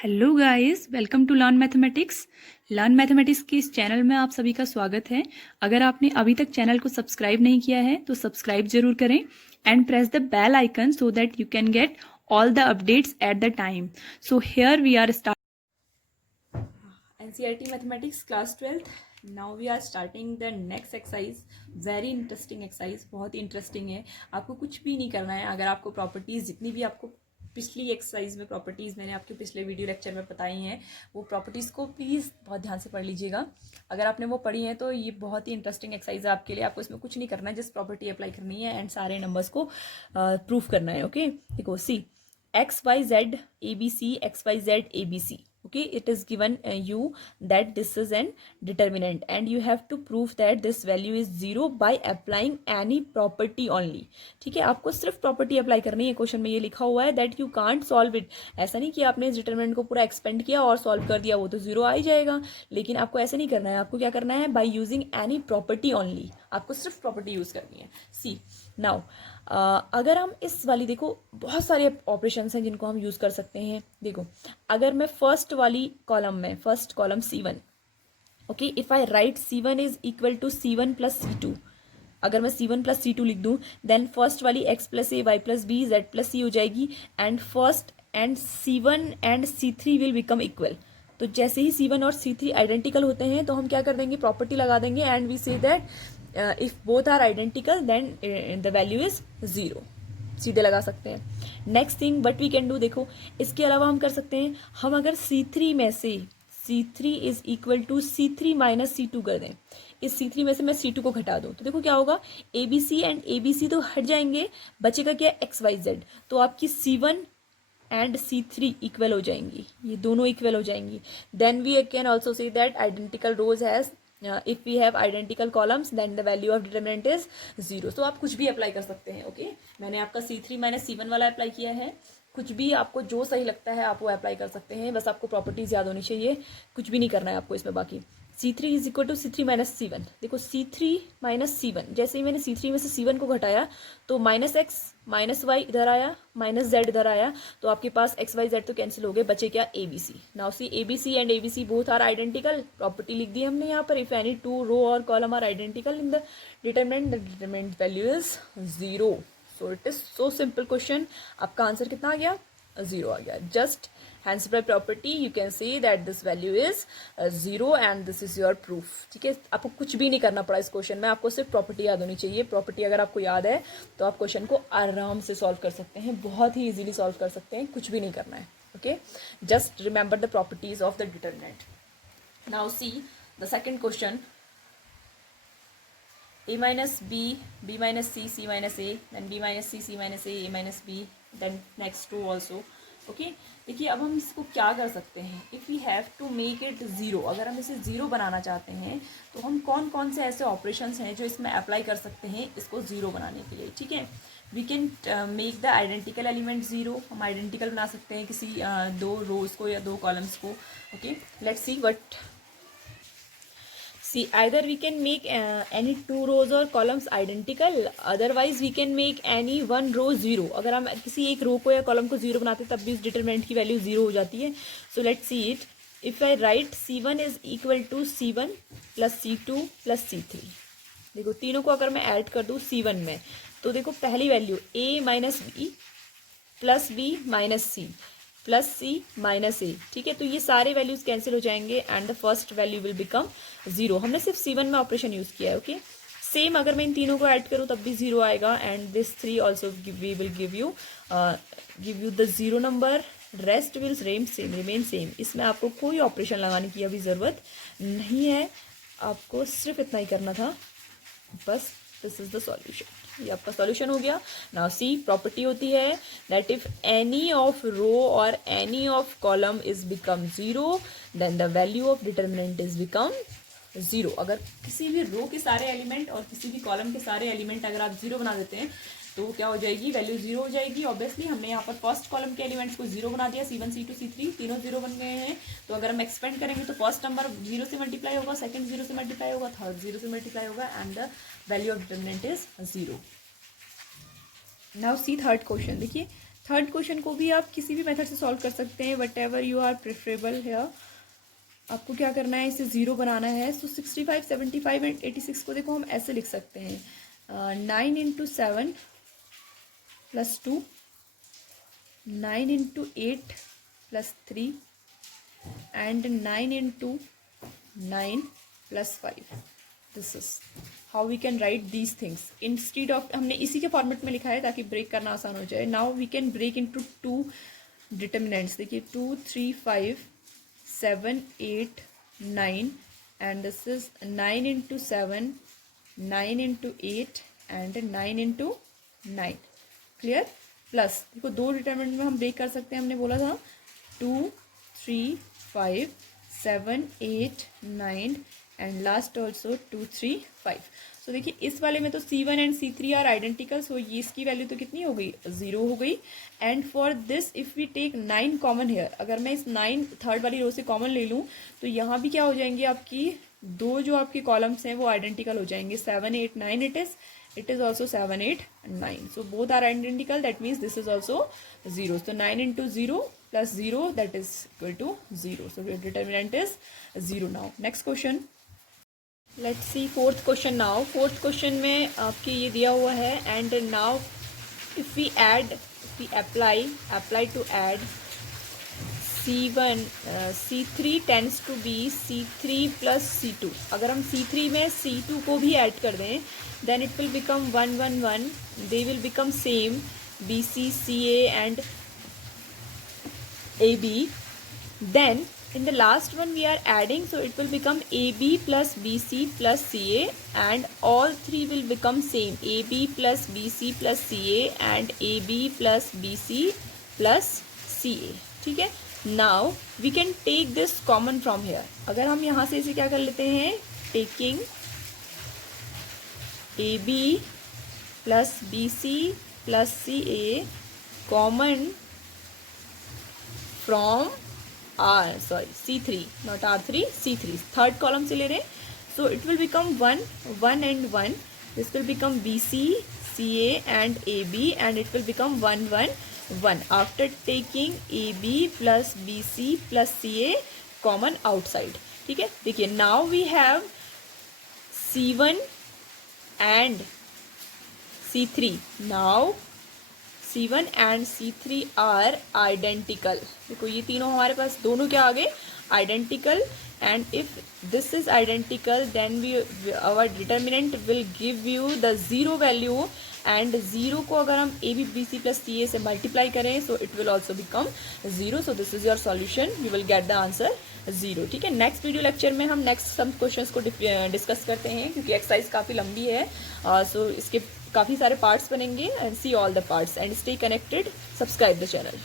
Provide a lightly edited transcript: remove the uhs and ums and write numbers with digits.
Hello guys, welcome to learn mathematics के इस channel में आप सभी का स्वागत है। अगर आपने अभी तक चैनल को सब्सक्राइब नहीं किया है तो सब्सक्राइब जरूर करें and press the bell icon so that you can get all the updates at the time. So here we are starting NCERT Mathematics class 12th. Now we are starting the next exercise. Very interesting exercise, बहुत ही interesting है। आपको कुछ भी नहीं करना है। अगर आपको प्रॉपर्टीज जितनी भी आपको पिछली एक्सरसाइज में प्रॉपर्टीज़ मैंने आपके पिछले वीडियो लेक्चर में बताई हैं, वो प्रॉपर्टीज़ को प्लीज़ बहुत ध्यान से पढ़ लीजिएगा। अगर आपने वो पढ़ी हैं तो ये बहुत ही इंटरेस्टिंग एक्सरसाइज है आपके लिए। आपको इसमें कुछ नहीं करना है, जस्ट प्रॉपर्टी अप्लाई करनी है एंड सारे नंबर्स को प्रूफ करना है। ओके, देखो सी XYZ ABC XYZ ABC. Okay, it is given you that this is an determinant and you have to prove that this value is 0 by applying any property only. ठीक है, आपको सिर्फ property apply करनी है। Question में ये लिखा हुआ है that you can't solve it. ऐसा नहीं कि आपने इस डिटरमिनेंट को पूरा एक्सपेंड किया और सॉल्व कर दिया, वो तो जीरो आ ही जाएगा। लेकिन आपको ऐसे नहीं करना है। आपको क्या करना है, by using any property only. आपको सिर्फ प्रॉपर्टी यूज करनी है। सी नाउ अगर हम इस वाली, देखो बहुत सारे ऑपरेशंस हैं जिनको हम यूज कर सकते हैं। देखो, अगर मैं फर्स्ट वाली कॉलम में, first column C1, okay, if I write C1 is equal to C1 plus C2, अगर मैं C1 प्लस C2 लिख दूं, देन फर्स्ट वाली X plus A, Y plus B, Z plus C हो जाएगी and first and C1 and C3 will become equal. तो जैसे ही C1 और C3 आइडेंटिकल होते हैं तो हम क्या कर देंगे, प्रॉपर्टी लगा देंगे and we say that if both are identical then the value is 0। सीधे लगा सकते हैं। Next thing but we can do, देखो इसके अलावा हम कर सकते हैं, हम अगर C3 में से C3 is equal to C3 minus C2 कर दें, इस C3 में से मैं C2 को घटा दूं, तो देखो क्या होगा, ABC एंड ABC तो हट जाएंगे, बचेगा क्या, XYZ। तो आपकी C1 एंड C3 इक्वल हो जाएंगी, ये दोनों इक्वल हो जाएंगी। Then we can also say that identical rows has if we have identical columns then the value of determinant is 0। तो आप कुछ भी अप्लाई कर सकते हैं। ओके, मैंने आपका C3 माइनस C1 वाला अप्लाई किया है। कुछ भी आपको जो सही लगता है आप वो अप्लाई कर सकते हैं। बस आपको प्रॉपर्टीज याद होनी चाहिए, कुछ भी नहीं करना है आपको इसमें। बाकी C3 is equal to C3 minus C1। देखो C3 माइनस C1, जैसे ही मैंने C3 में से C1 को घटाया तो माइनस X माइनस Y इधर आया, माइनस Z इधर आया, तो आपके पास XYZ तो कैंसिल हो गए, बचे क्या, ABC। Now see ABC and ABC both are identical. Property लिख दी हमने यहाँ पर, इफ एनी टू रो और column are identical in the determinant value is 0। So it is so simple question. आपका आंसर कितना आ गया, 0 आ गया। Just hence by property you can say that this value is 0 and this is your proof। ठीक है, आपको कुछ भी नहीं करना पड़ा इस क्वेश्चन में, आपको सिर्फ प्रॉपर्टी याद होनी चाहिए। प्रॉपर्टी अगर आपको याद है तो आप क्वेश्चन को आराम से सॉल्व कर सकते हैं, बहुत ही इजीली सॉल्व कर सकते हैं, कुछ भी नहीं करना है। Okay, just remember the properties of the determinant. Now see the second question, a minus b, b minus c, c minus a, then b minus c, c minus a, a minus b, then next two also। Okay, देखिए अब हम इसको क्या कर सकते हैं, if we have to make it 0, अगर हम इसे 0 बनाना चाहते हैं तो हम कौन कौन से ऐसे ऑपरेशंस हैं जो इसमें अप्लाई कर सकते हैं इसको 0 बनाने के लिए। ठीक है, we can make the identical element 0। हम आइडेंटिकल बना सकते हैं किसी दो रोज को या दो कॉलम्स को। Okay, let's see what. See, either we can make any two rows or columns identical, otherwise we can make any one row 0। अगर हम किसी एक रो को या कॉलम को 0 बनाते तब भी इस डिटरमिनेंट की वैल्यू 0 हो जाती है। So let's see it. If I write C1 is equal to C1 plus C2 plus C3, देखो तीनों को अगर मैं ऐड कर दूँ C1 में, तो देखो पहली value A minus B plus B minus C plus C minus A। ठीक है, तो ये सारे वैल्यूज कैंसिल हो जाएंगे and the first value will become 0। हमने सिर्फ C1 में ऑपरेशन यूज किया है। ओके, सेम अगर मैं इन तीनों को ऐड करूँ तब भी 0 आएगा and this 3 also we will give you the 0 number, rest will remain same. इसमें आपको कोई ऑपरेशन लगाने की अभी ज़रूरत नहीं है, आपको सिर्फ इतना ही करना था बस। दिस इज द सॉल्यूशन, ये आपका सॉल्यूशन हो गया। नाउ सी, प्रॉपर्टी होती है that if any of row और any of column is become 0 then the value of determinant is become 0। अगर किसी भी रो के सारे एलिमेंट और किसी भी कॉलम के सारे एलिमेंट अगर आप 0 बना देते हैं तो क्या हो जाएगी, वैल्यू 0 हो जाएगी। ऑब्वियसली हमने यहाँ पर फर्स्ट कॉलम के एलिमेंट्स को 0 बना दिया, C1 C2 C3 तीनों 0 बन गए हैं। तो अगर हम एक्सपेंड करेंगे तो फर्स्ट नंबर 0 से मल्टीप्लाई होगा, सेकंड 0 से मल्टीप्लाई होगा, थर्ड 0 से मल्टीप्लाई होगा and the value of determinant is 0। Now see third question. देखिए थर्ड क्वेश्चन को भी आप किसी भी मेथड से सॉल्व कर सकते हैं, whatever you are preferable है। आपको क्या करना है, इसे 0 बनाना है। सो 65, 75 एंड 86 को देखो हम ऐसे लिख सकते हैं, 9 into 7 plus 2, 9 into 8 plus 3 and 9 into 9 plus 5। This is how we can write these things instead of, हमने इसी के फॉर्मेट में लिखा है ताकि ब्रेक करना आसान हो जाए। Now we can break into 2 determinants. देखिए 2, 3, 5, 7, 8, 9 and this is 9 into 7, 9 into 8 and 9 into 9। Clear? Plus देखो 2 डिटर्मिनेंट में हम ब्रेक कर सकते हैं, हमने बोला था 2, 3, 5, 7, 8, 9 एंड लास्ट ऑल्सो 2, 3, 5। सो देखिए इस वाले में तो C1 and C3 are identical, सो ये इसकी वैल्यू तो कितनी हो गई, 0 हो गई। And for this if we take 9 common here, अगर मैं इस 9 थर्ड वाली रो से कॉमन ले लूँ तो यहाँ भी क्या हो जाएंगे, आपकी दो जो आपके कॉलम्स हैं वो आइडेंटिकल हो जाएंगे। 7, 8, 9 it is also 7, 8, 9. So both are identical, that means this is also 0. So 9 into 0 plus 0, that is equal to 0. So your determinant is 0 now. Next question. Let's see fourth question now. Fourth question में आपके ये दिया हुआ है, and now if we add, if we apply to add C1, C3 tends to be C3 plus C2. अगर हम C3 में C2 को भी ऐड कर दें, then it will become 1, 1, 1. They will become same, BC, CA and AB. Then in the last one we are adding, so it will become AB plus BC plus CA and all three will become same, AB plus BC plus CA and AB plus BC plus CA. ठीक है? Now we can take this common from here. अगर हम यहाँ से इसे क्या कर लेते हैं, taking AB plus BC plus CA common from C3, not R3, C3 third column से ले रहे हैं, so it will become 1, 1 and 1. This will become BC, CA and AB and it will become 1, 1, 1 after taking AB plus BC plus CA common outside. ठीक है? देखिए now we have C1 and C3. Now C1 and C3 are identical. देखो ये तीनों हमारे पास दोनों क्या आ गए, identical. And if this is identical, then our determinant will give you the 0 value. And 0 को अगर हम AB BC plus CA से multiply करें, so it will also become 0. So this is your solution. You will get the answer 0. ठीक है? Next video lecture में हम next some questions को डिस्कस करते हैं, क्योंकि एक्सरसाइज काफ़ी लंबी है, सो इसके काफ़ी सारे पार्ट्स बनेंगे. And see all the parts and stay connected. Subscribe the channel.